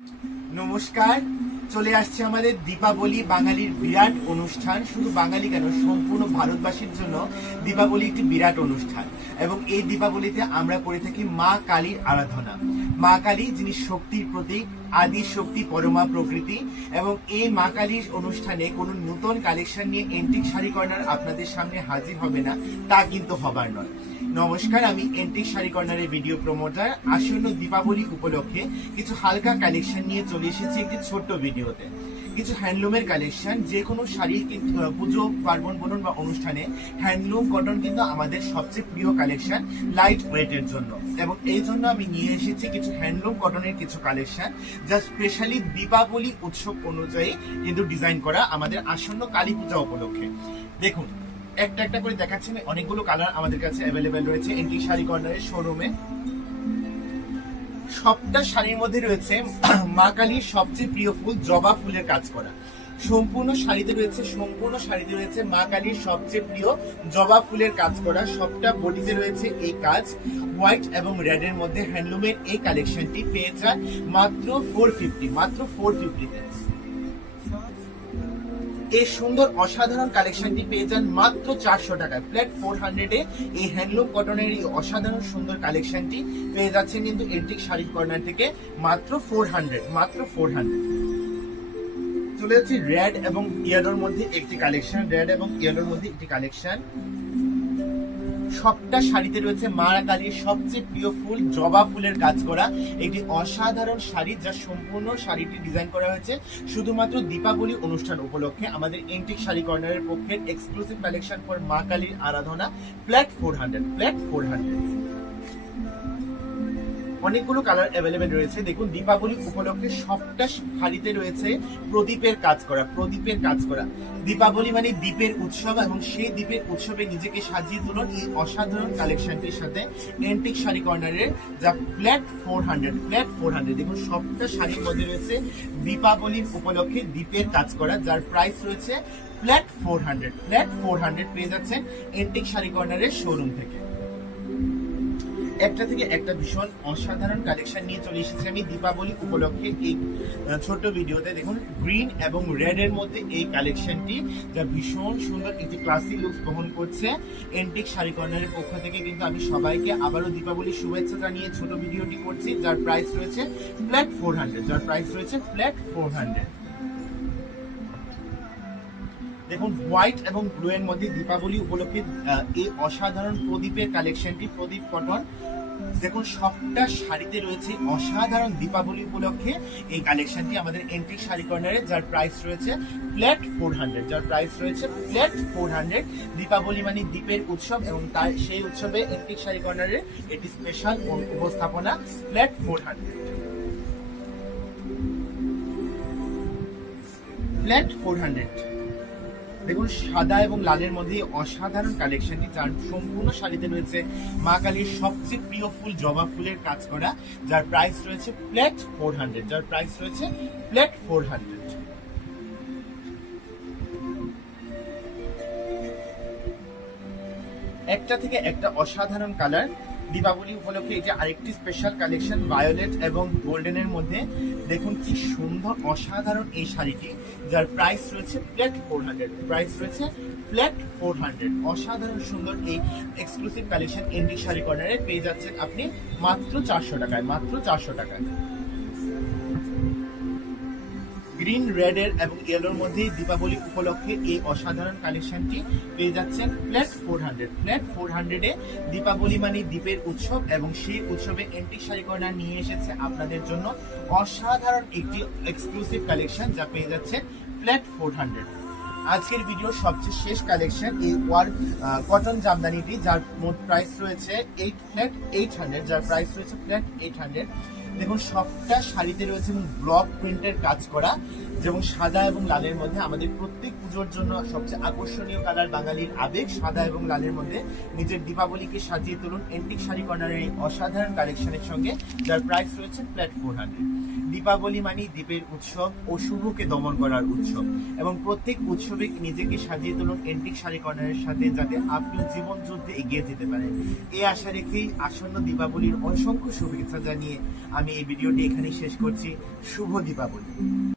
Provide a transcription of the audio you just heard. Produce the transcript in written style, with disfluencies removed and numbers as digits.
নমস্কার, চলে আসছে আমাদের দীপাবলি, বাঙালির বিরাট অনুষ্ঠান। শুধু বাঙালি কেন, সম্পূর্ণ ভারতবাসীর জন্য দীপাবলি একটি বিরাট অনুষ্ঠান। এবং এই দীপাবলিতে আমরা করে থাকি মা কালীর আরাধনা। মা কালী যিনি শক্তির প্রতীক, আদি শক্তি, পরমা প্রকৃতি। এবং এই মা কালীর অনুষ্ঠানে কোনো নতুন কালেকশন নিয়ে এন্টিক শাড়ি কর্নার আপনাদের সামনে হাজির হবে না, তা কিন্তু হবার নয়। নমস্কার, আমি এন্টিক শাড়ি কর্নারের ভিডিও প্রমোটার। আসন্ন দীপাবলি উপলক্ষে কিছু হালকা কালেকশন নিয়ে চলে এসেছি একটি ছোট্ট ভিডিওতে। কিছু হ্যান্ডলুমের কালেকশন, যে কোনো শাড়ি পুজো পার্বণ বলুন বা অনুষ্ঠানে হ্যান্ডলুম কটন কিন্তু আমাদের সবচেয়ে প্রিয় কালেকশন লাইট ওয়েটের জন্য। এবং এই জন্য আমি নিয়ে এসেছি কিছু হ্যান্ডলুম কটনের কিছু কালেকশন, যা স্পেশালি দীপাবলি উৎসব অনুযায়ী কিন্তু ডিজাইন করা আমাদের আসন্ন কালী পূজা উপলক্ষে। দেখুন, একটা একটা করে দেখাচ্ছেন, অনেকগুলো কালার আমাদের কাছে অ্যাভেলেবেল রয়েছে এন্টিক শাড়ি কর্নারের শোরুমে। সবটা শাড়ির মধ্যে রয়েছে মা কালীর সবচেয়ে প্রিয় ফুল জবা ফুলের কাজ করা। সম্পূর্ণ শাড়িতে রয়েছে মা কালীর সবচেয়ে প্রিয় জবা ফুলের কাজ করা। সবটা বডিতে রয়েছে এই কাজ। হোয়াইট এবং রেড এর মধ্যে হ্যান্ডলুমের এই কালেকশনটি পেয়ে যান মাত্র 450 তে। এই সুন্দর অসাধারণ কালেকশনটি পেয়ে যান মাত্র 400 টাকায়, ফ্ল্যাট 400 এ। এই হ্যান্ডলুম কটনের এই অসাধারণ সুন্দর কালেকশনটি পেয়ে যাচ্ছেন কিন্তু এন্টিক শাড়ি কর্নার থেকে মাত্র 400। চলে যাচ্ছি রেড এবং ইয়েলোর মধ্যে একটি কালেকশন। সবটা শাড়িতে রয়েছে মা কালীর সবচেয়ে প্রিয় ফুল জবা ফুলের কাজ করা একটি অসাধারণ শাড়ি, যা সম্পূর্ণ শাড়িটি ডিজাইন করা হয়েছে শুধুমাত্র দীপাবলি অনুষ্ঠান উপলক্ষে। আমাদের এন্টিক শাড়ি কর্নারের পক্ষে এক্সক্লুসিভ কালেকশন ফর মা কালীর আরাধনা, ফ্ল্যাট 400। অনেকগুলো কালার অ্যাভেলেবেল রয়েছে। দেখুন, দীপাবলি উপলক্ষে সবটা শাড়িতে রয়েছে প্রদীপের কাজ করা। দীপাবলি মানে দ্বীপের উৎসব, এবং সেই দ্বীপের উৎসবে নিজেকে সাজিয়ে তুলুন এই অসাধারণ কালেকশনটির সাথে এন্টিক শাড়ি কর্নারের, যা ফ্ল্যাট 400। দেখুন, সবটা শাড়ির মধ্যে রয়েছে দীপাবলির উপলক্ষে দ্বীপের কাজ করা, যার প্রাইস রয়েছে ফ্ল্যাট 400 পেয়ে যাচ্ছেন এন্টিক শাড়ি কর্নারের শোরুম থেকে। একটা থেকে একটা ভীষণ অসাধারণ কালেকশন নিয়ে চলে এসেছি আমি দীপাবলি উপলক্ষে এই ছোট ভিডিওতে। দেখুন, গ্রিন এবং রেড এর মধ্যে এই কালেকশনটি, যা ভীষণ সুন্দর একটি ক্লাসিক লুকস বহন করছে। এন্টিক শাড়ি কর্নারের পক্ষ থেকে কিন্তু আমি সবাইকে আবারও দীপাবলির শুভেচ্ছা জানিয়ে ছোট ভিডিওটি করছি, যার প্রাইস রয়েছে ফ্ল্যাট 400। দেখুন, হোয়াইট এবং ব্লু এর মধ্যে দীপাবলি উপলক্ষে এই অসাধারণ প্রদীপের কালেকশনটি, প্রদীপ কটন। দেখুন, সবটা শাড়িতে রয়েছে অসাধারণ দীপাবলি উপলক্ষে এই কালেকশনটি আমাদের এন্টিক শাড়ি কর্নারে, যার প্রাইস রয়েছে ফ্ল্যাট 400। দীপাবলি মানে দ্বীপের উৎসব, এবং তার সেই উৎসবে এন্টিক শাড়ি কর্নারের এটি স্পেশাল উপস্থাপনা, ফ্ল্যাট 400। দেখুন, সাদা এবং লালের মধ্যে অসাধারণ কালেকশনটি, যার সম্পূর্ণ শাড়িতে রয়েছে মা কালীর সবচেয়ে প্রিয় ফুল জবা ফুলের কাজ করা, যার প্রাইস রয়েছে ফ্ল্যাট 400। একটা থেকে একটা অসাধারণ কালার। দীপাবলি উপলক্ষে এই যে আরেকটি স্পেশাল কালেকশন, ভায়োলেট এবং গোল্ডেনের মধ্যে। দেখুন, কি সুন্দর অসাধারণ এই শাড়িটি, যার প্রাইস রয়েছে ফ্ল্যাট 400। অসাধারণ সুন্দর এই এক্সক্লুসিভ কালেকশন এন্টিক শাড়ি কর্নারে পেয়ে যাচ্ছেন আপনি মাত্র 400 টাকায়। গ্রিন, রেড এর এবং ইয়েলোর মধ্যে দীপাবলি উপলক্ষে এই অসাধারণ কালেকশনটি পেয়ে যাচ্ছেন ফ্ল্যাট 400 এ। দীপাবলি মানে দ্বীপের উৎসব, এবং সেই উৎসবে এন্টিক শাড়ি কর্নার নিয়ে এসেছে আপনাদের জন্য অসাধারণ একটি এক্সক্লুসিভ কালেকশন, যা পেয়ে যাচ্ছেন ফ্ল্যাট 400। আজকের ভিডিওর সবচেয়ে শেষ কালেকশন এই ওয়ার্ক কটন জামদানিটি, যার মোট প্রাইস রয়েছে ফ্ল্যাট 800। দেখুন, সবটা শাড়িতে রয়েছে ব্লক প্রিন্টের কাজ করা, যেমন সাদা এবং লালের মধ্যে। আমাদের প্রত্যেক পুজোর জন্য সবচেয়ে আকর্ষণীয় কালার, বাঙালির আবেগ, সাদা এবং লালের মধ্যে নিজের দীপাবলিকে সাজিয়ে তুলুন এন্টিক শাড়ি কর্নারের এই অসাধারণ কালেকশনের সঙ্গে, যার প্রাইস রয়েছে ফ্ল্যাট 400। দীপাবলি মানে দ্বীপের উৎসব, অশুভকে দমন করার উৎসব, এবং প্রত্যেক উৎসবে নিজেকে সাজিয়ে তুলুন এন্টিক শাড়ি কর্নারের সাথে, যাতে আপনিও জীবন যুদ্ধে এগিয়ে যেতে পারেন। এই আশা রেখেই আসন্ন দীপাবলির অসংখ্য শুভেচ্ছা জানিয়ে আমি এই ভিডিওটি এখানেই শেষ করছি। শুভ দীপাবলি।